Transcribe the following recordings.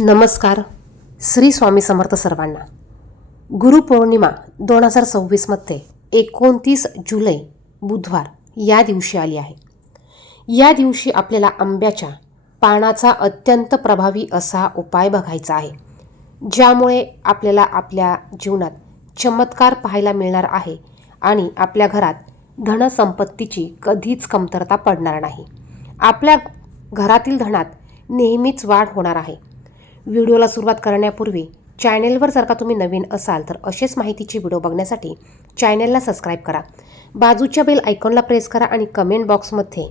नमस्कार. श्री स्वामी समर्थ सर्वांना. गुरुपौर्णिमा 2026मध्ये 29 जुलै बुधवार या दिवशी आली आहे. या दिवशी आपल्याला आंब्याच्या पानाचा अत्यंत प्रभावी असा उपाय बघायचा आहे, ज्यामुळे आपल्याला आपल्या जीवनात चमत्कार पाहायला मिळणार आहे आणि आपल्या घरात धनसंपत्तीची कधीच कमतरता पडणार नाही. आपल्या घरातील धनात नेहमीच वाढ होणार आहे. व्हिडिओला सुरुवात करण्यापूर्वी चॅनेलवर जर का तुम्ही नवीन असाल तर असेच माहितीचे व्हिडिओ बघण्यासाठी चॅनेलला सबस्क्राईब करा. बाजूच्या बेल आयकॉनला प्रेस करा आणि कमेंट बॉक्समध्ये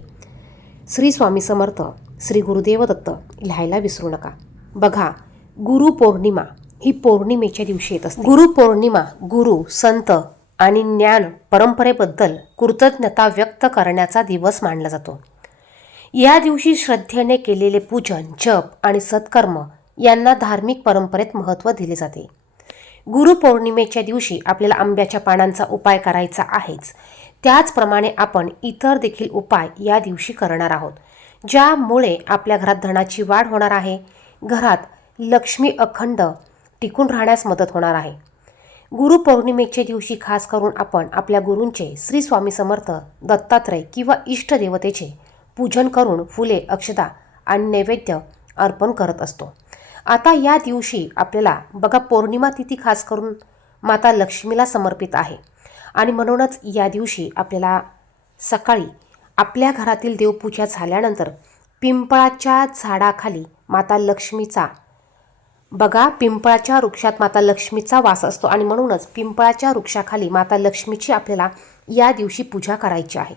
श्री स्वामी समर्थ, श्री गुरुदेव दत्त लिहायला विसरू नका. बघा, गुरुपौर्णिमा ही पौर्णिमेच्या दिवशी येत असते. गुरुपौर्णिमा गुरु, संत आणि ज्ञान परंपरेबद्दल कृतज्ञता व्यक्त करण्याचा दिवस मानला जातो. या दिवशी श्रद्धेने केलेले पूजन, जप आणि सत्कर्म यांना धार्मिक परंपरेत महत्त्व दिले जाते. गुरुपौर्णिमेच्या दिवशी आपल्याला आंब्याच्या पानांचा उपाय करायचा आहेच. त्याचप्रमाणे आपण इतर देखील उपाय या दिवशी करणार आहोत, ज्यामुळे आपल्या घरात धनाची वाढ होणार आहे. घरात लक्ष्मी अखंड टिकून राहण्यास मदत होणार आहे. गुरुपौर्णिमेच्या दिवशी खास करून आपण आपल्या गुरूंचे, श्री स्वामी समर्थ, दत्तात्रय किंवा इष्टदेवतेचे पूजन करून फुले, अक्षता आणि नैवेद्य अर्पण करत असतो. आता या दिवशी आपल्याला बघा, पौर्णिमा तिथी खास करून माता लक्ष्मीला समर्पित आहे आणि म्हणूनच या दिवशी आपल्याला सकाळी आपल्या घरातील देवपूजा झाल्यानंतर पिंपळाच्या झाडाखाली माता लक्ष्मीचा, बघा, पिंपळाच्या वृक्षात माता लक्ष्मीचा वास असतो आणि म्हणूनच पिंपळाच्या वृक्षाखाली माता लक्ष्मीची आपल्याला या दिवशी पूजा करायची आहे.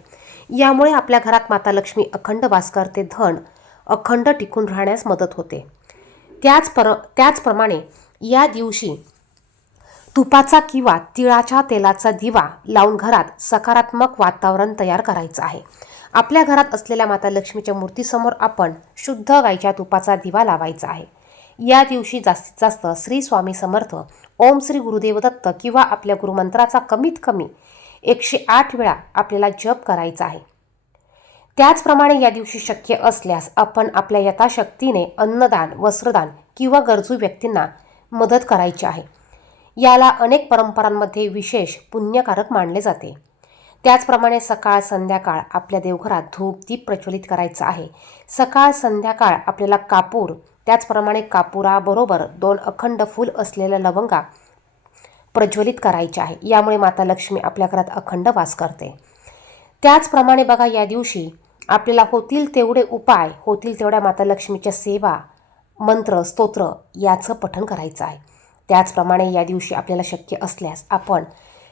यामुळे आपल्या घरात माता लक्ष्मी अखंड वास करते, धन अखंड टिकून राहण्यास मदत होते. त्याचप्रमाणे या दिवशी तुपाचा किंवा तिळाच्या तेलाचा दिवा लावून घरात सकारात्मक वातावरण तयार करायचं आहे. आपल्या घरात असलेल्या माता लक्ष्मीच्या मूर्तीसमोर आपण शुद्ध गाईच्या तुपाचा दिवा लावायचा आहे. या दिवशी जास्तीत जास्त श्री स्वामी समर्थ, ओम श्री गुरुदेव दत्त किंवा आपल्या गुरुमंत्राचा कमीत कमी 108 वेळा आपल्याला जप करायचा आहे. त्याचप्रमाणे या दिवशी शक्य असल्यास आपण आपल्या यथाशक्तीने अन्नदान, वस्त्रदान किंवा गरजू व्यक्तींना मदत करायची आहे. याला अनेक परंपरांमध्ये विशेष पुण्यकारक मानले जाते. त्याचप्रमाणे सकाळ संध्याकाळ आपल्या देवघरात धूप दीप प्रज्वलित करायचा आहे. सकाळ संध्याकाळ आपल्याला कापूर, त्याचप्रमाणे कापुराबरोबर 2 अखंड फूल असलेल्या लवंगा प्रज्वलित करायच्या आहे. यामुळे माता लक्ष्मी आपल्या घरात अखंड वास करते. त्याचप्रमाणे बघा, या दिवशी आपल्याला होतील तेवढे उपाय, होतील तेवढ्या माता लक्ष्मीच्या सेवा, मंत्र, स्तोत्र याचं पठण करायचं आहे. त्याचप्रमाणे या दिवशी आपल्याला शक्य असल्यास आपण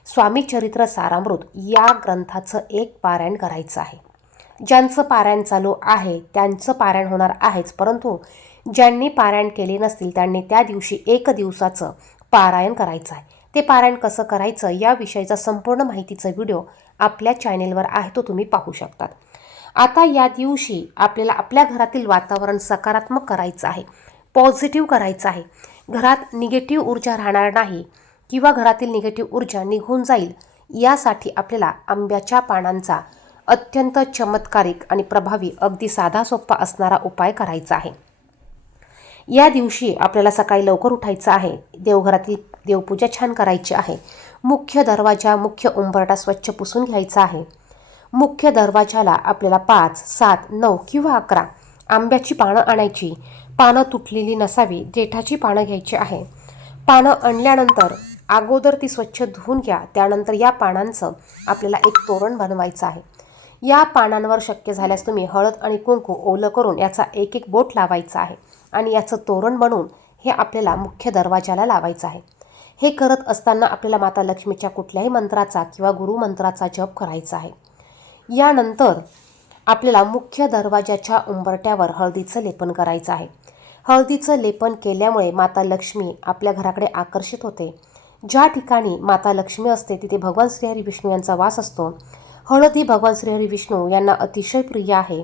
स्वामी चरित्र सारामृत या ग्रंथाचं एक पारायण करायचं आहे. ज्यांचं पारायण चालू आहे त्यांचं पारायण होणार आहेच, परंतु ज्यांनी पारायण केले नसतील त्यांनी त्या दिवशी 1 दिवसाचं पारायण करायचं आहे. ते पारायण कसं करायचं याविषयीचा संपूर्ण माहितीचा व्हिडिओ आपल्या चॅनेलवर आहे, तो तुम्ही पाहू शकतात. आता या दिवशी आपल्याला आपल्या घरातील वातावरण सकारात्मक करायचं आहे, पॉझिटिव्ह करायचं आहे. घरात निगेटिव्ह ऊर्जा राहणार नाही किंवा घरातील निगेटिव्ह ऊर्जा निघून जाईल, यासाठी आपल्याला आंब्याच्या पानांचा अत्यंत चमत्कारिक आणि प्रभावी, अगदी साधा सोपा असणारा उपाय करायचा आहे. या दिवशी आपल्याला सकाळी लवकर उठायचं आहे. देवघरातील देवपूजा छान करायची आहे. मुख्य दरवाजा, मुख्य उंबरठा स्वच्छ पुसून घ्यायचा आहे. मुख्य दरवाजाला आपल्याला 5, 7, 9 किंवा 11 आंब्याची पानं आणायची. पानं तुटलेली नसावी, देठाची पानं घ्यायची आहे. पानं आणल्यानंतर अगोदर ती स्वच्छ धुवून घ्या. त्यानंतर या पानांचं आपल्याला एक तोरण बनवायचं आहे. या पानांवर शक्य झाल्यास तुम्ही हळद आणि कुंकू ओलं करून याचा एक बोट लावायचा आहे आणि याचं तोरण बनवून हे आपल्याला मुख्य दरवाजाला लावायचं आहे. हे करत असताना आपल्याला माता लक्ष्मीच्या कुठल्याही मंत्राचा किंवा गुरुमंत्राचा जप करायचा आहे. यानंतर आपल्याला मुख्य दरवाजाच्या उंबरट्यावर हळदीचं लेपन करायचं आहे. हळदीचं लेपन केल्यामुळे माता लक्ष्मी आपल्या घराकडे आकर्षित होते. ज्या ठिकाणी माता लक्ष्मी असते तिथे भगवान श्रीहरी विष्णू यांचा वास असतो. हळद ही भगवान श्रीहरी विष्णू यांना अतिशय प्रिय आहे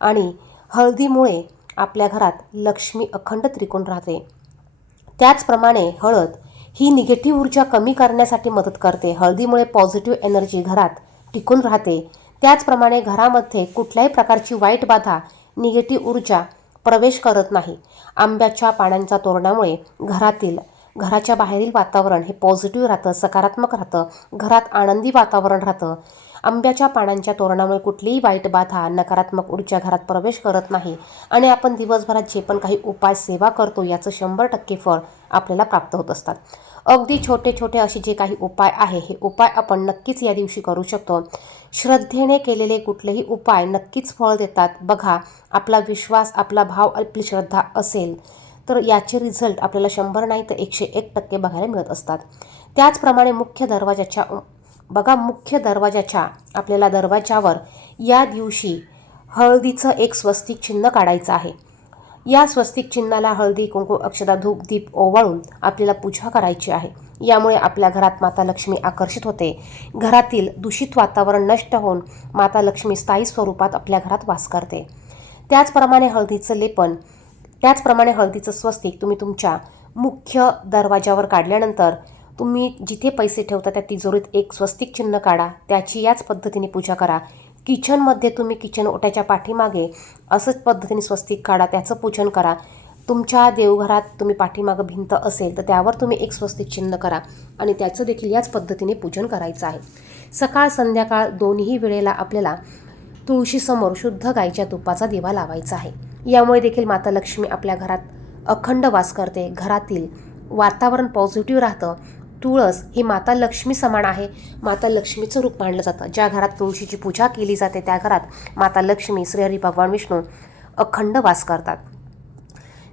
आणि हळदीमुळे आपल्या घरात लक्ष्मी अखंड टिकून राहते. त्याचप्रमाणे हळद ही निगेटिव्ह ऊर्जा कमी करण्यासाठी मदत करते. हळदीमुळे पॉझिटिव्ह एनर्जी घरात टिकून राहते. त्याचप्रमाणे घरामध्ये कुठल्याही प्रकारची वाईट बाधा, निगेटिव्ह ऊर्जा प्रवेश करत नाही. आंब्याच्या पानांच्या तोरणामुळे घराच्या बाहेरील वातावरण हे पॉझिटिव्ह राहतं, सकारात्मक राहतं. घरात आनंदी वातावरण राहतं. आंब्याच्या पानांच्या तोरणामुळे कुठलीही वाईट बाधा, नकारात्मक ऊर्जा घरात प्रवेश करत नाही आणि आपण दिवसभरात जे पण काही उपाय, सेवा करतो याचं 100% फळ आपल्याला प्राप्त होत असतात. अगदी छोटे छोटे असे जे काही उपाय आहे, हे उपाय आपण नक्कीच या दिवशी करू शकतो. श्रद्धेने केलेले कुठलेही उपाय नक्कीच फळ देतात. बघा, आपला विश्वास, आपला भाव, आपली श्रद्धा असेल तर याचे रिझल्ट आपल्याला 100 नाही तर 101% बघायला मिळत असतात. त्याचप्रमाणे मुख्य दरवाजाच्या आपल्याला दरवाजावर या दिवशी हळदीचं एक स्वस्तिक चिन्ह काढायचं आहे. या स्वस्तिक चिन्हाला हळदी, कुंकू, अक्षता, धूप, दीप ओवाळून आपल्याला पूजा करायची आहे. यामुळे आपल्या घरात माता लक्ष्मी आकर्षित होते. घरातील दूषित वातावरण नष्ट होऊन माता लक्ष्मी स्थायी स्वरूपात आपल्या घरात वास करते. त्याचप्रमाणे हळदीचं स्वस्तिक तुम्ही तुमच्या मुख्य दरवाजावर काढल्यानंतर तुम्ही जिथे पैसे ठेवता त्या तिजोरीत एक स्वस्तिक चिन्ह काढा. त्याची याच पद्धतीने पूजा करा. किचनमध्ये तुम्ही किचन ओट्याच्या पाठीमागे असंच पद्धतीने स्वस्तिक काढा, त्याचं पूजन करा. तुमच्या देवघरात तुम्ही पाठीमागं भिंत असेल तर त्यावर तुम्ही एक स्वस्तिक चिन्ह करा आणि त्याचं देखील याच पद्धतीने पूजन करायचं आहे. सकाळ संध्याकाळ दोन्ही वेळेला आपल्याला तुळशीसमोर शुद्ध गाईच्या तुपाचा दिवा लावायचा आहे. यामुळे देखील माता लक्ष्मी आपल्या घरात अखंड वास करते. घरातील वातावरण पॉझिटिव्ह राहतं. तुळस ही माता लक्ष्मी समान आहे. माता लक्ष्मीचं रूप मानलं जातं. ज्या घरात तुळशीची पूजा केली जाते त्या घरात माता लक्ष्मी, श्रीहरी भगवान विष्णू अखंड वास करतात.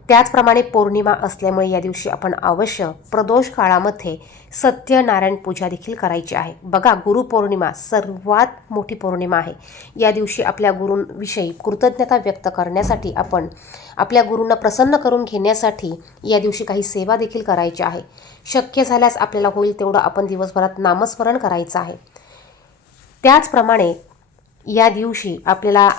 त्याचप्रमाणे पौर्णिमा असल्यामुळे या दिवशी आपण अवश्य प्रदोष काळामध्ये सत्यनारायण पूजा देखील करायची आहे. बघा, गुरुपौर्णिमा सर्वात मोठी पौर्णिमा आहे. या दिवशी आपल्या गुरूंविषयी कृतज्ञता व्यक्त करण्यासाठी, आपण आपल्या गुरूंना प्रसन्न करून घेण्यासाठी या दिवशी काही सेवा देखील करायची आहे. शक्य झाल्यास आपल्याला होईल तेवढं आपण दिवसभरात नामस्मरण करायचं आहे. त्याचप्रमाणे या दिवशी आपल्याला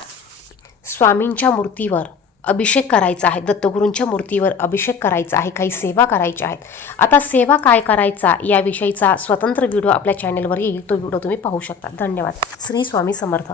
स्वामींच्या मूर्तीवर अभिषेक करायचा आहे. दत्तगुरूंच्या मूर्तीवर अभिषेक करायचा आहे. काही सेवा करायच्या आहेत. आता सेवा काय करायचा याविषयीचा स्वतंत्र व्हिडिओ आपल्या चॅनलवर येईल. तो व्हिडिओ तुम्ही पाहू शकता. धन्यवाद. श्री स्वामी समर्थ.